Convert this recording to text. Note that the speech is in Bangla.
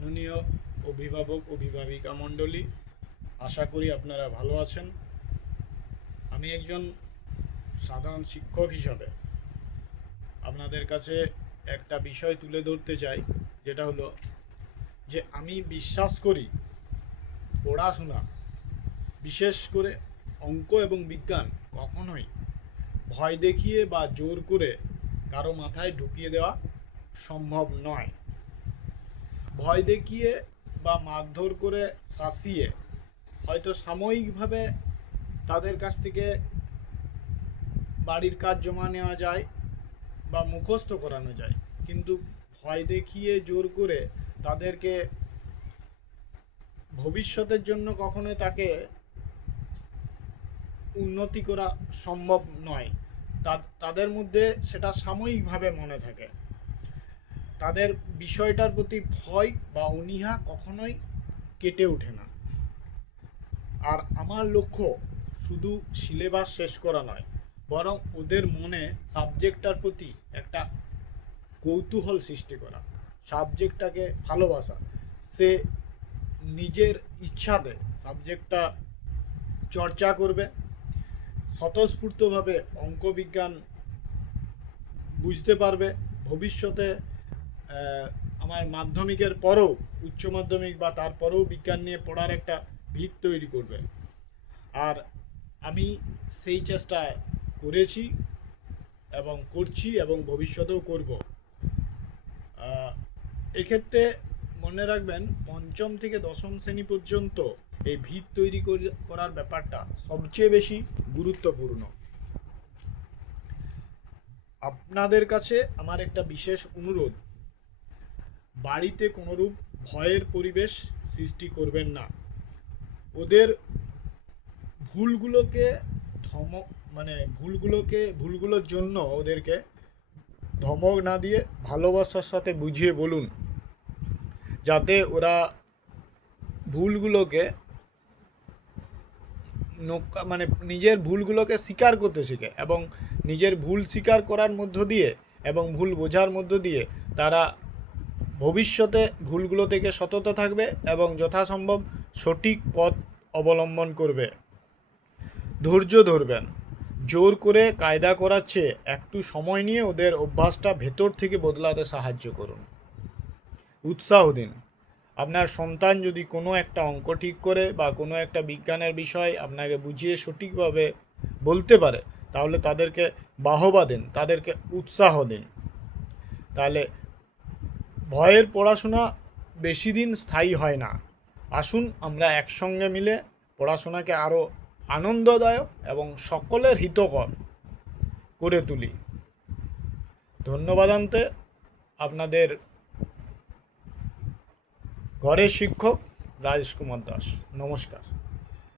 মাননীয় অভিভাবক অভিভাবিকা মণ্ডলী, আশা করি আপনারা ভালো আছেন। আমি একজন সাধারণ শিক্ষক হিসাবে আপনাদের কাছে একটা বিষয় তুলে ধরতে চাই, যেটা হলো যে আমি বিশ্বাস করি পড়াশোনা, বিশেষ করে অঙ্ক এবং বিজ্ঞান, কখনোই ভয় দেখিয়ে বা জোর করে কারো মাথায় ঢুকিয়ে দেওয়া সম্ভব নয়। ভয় দেখিয়ে বা মারধর করে শাসিয়ে হয়তো সাময়িকভাবে তাদের কাছ থেকে বাড়ির কাজ জমা নেওয়া যায় বা মুখস্থ করানো যায়, কিন্তু ভয় দেখিয়ে জোর করে তাদেরকে ভবিষ্যতের জন্য কখনোই তাকে উন্নতি করা সম্ভব নয়। তাদের মধ্যে সেটা সাময়িকভাবে মনে থাকে, তাদের বিষয়টার প্রতি ভয় বা অনীহা কখনোই কেটে ওঠে না। আর আমার লক্ষ্য শুধু সিলেবাস শেষ করা নয়, বরং ওদের মনে সাবজেক্টটার প্রতি একটা কৌতূহল সৃষ্টি করা, সাবজেক্টটাকে ভালোবাসা। সে নিজের ইচ্ছাতে সাবজেক্টটা চর্চা করবে, স্বতঃস্ফূর্তভাবে অঙ্ক বিজ্ঞান বুঝতে পারবে। ভবিষ্যতে আমার মাধ্যমিকের পরেও, উচ্চ মাধ্যমিক বা তারপরেও বিজ্ঞান নিয়ে পড়ার একটা ভিত তৈরি করবে। আর আমি সেই চেষ্টা করেছি এবং করছি এবং ভবিষ্যতেও করব। এক্ষেত্রে মনে রাখবেন, পঞ্চম থেকে দশম শ্রেণী পর্যন্ত এই ভিত তৈরি করার ব্যাপারটা সবচেয়ে বেশি গুরুত্বপূর্ণ। আপনাদের কাছে আমার একটা বিশেষ অনুরোধ, বাড়িতে কোনোরূপ ভয়ের পরিবেশ সৃষ্টি করবেন না। ওদের ভুলগুলোর জন্য ওদেরকে ধমক না দিয়ে ভালোবাসার সাথে বুঝিয়ে বলুন, যাতে ওরা ভুলগুলোকে নিজের ভুলগুলোকে স্বীকার করতে শিখে, এবং নিজের ভুল স্বীকার করার মধ্য দিয়ে এবং ভুল বোঝার মধ্য দিয়ে তারা ভবিষ্যতে ভুলগুলো থেকে সতত থাকবে এবং যথাসম্ভব সঠিক পথ অবলম্বন করবে। ধৈর্য ধরবেন, জোর করে কায়দা করার চেয়ে একটু সময় নিয়ে ওদের অভ্যাসটা ভেতর থেকে বদলাতে সাহায্য করুন। উৎসাহ দিন। আপনার সন্তান যদি কোনো একটা অঙ্ক ঠিক করে বা কোনো একটা বিজ্ঞানের বিষয় আপনাকে বুঝিয়ে সঠিকভাবে বলতে পারে, তাহলে তাদেরকে বাহবা দিন, তাদেরকে উৎসাহ দিন। তাহলে ভয়ের পড়াশোনা বেশি দিন স্থায়ী হয় না। আসুন আমরা একসঙ্গে মিলে পড়াশোনাকে আরও আনন্দদায়ক এবং সকলের হিতকর করে তুলি। ধন্যবাদান্তে আপনাদের ঘরের শিক্ষক রাজেশ কুমার দাস। নমস্কার।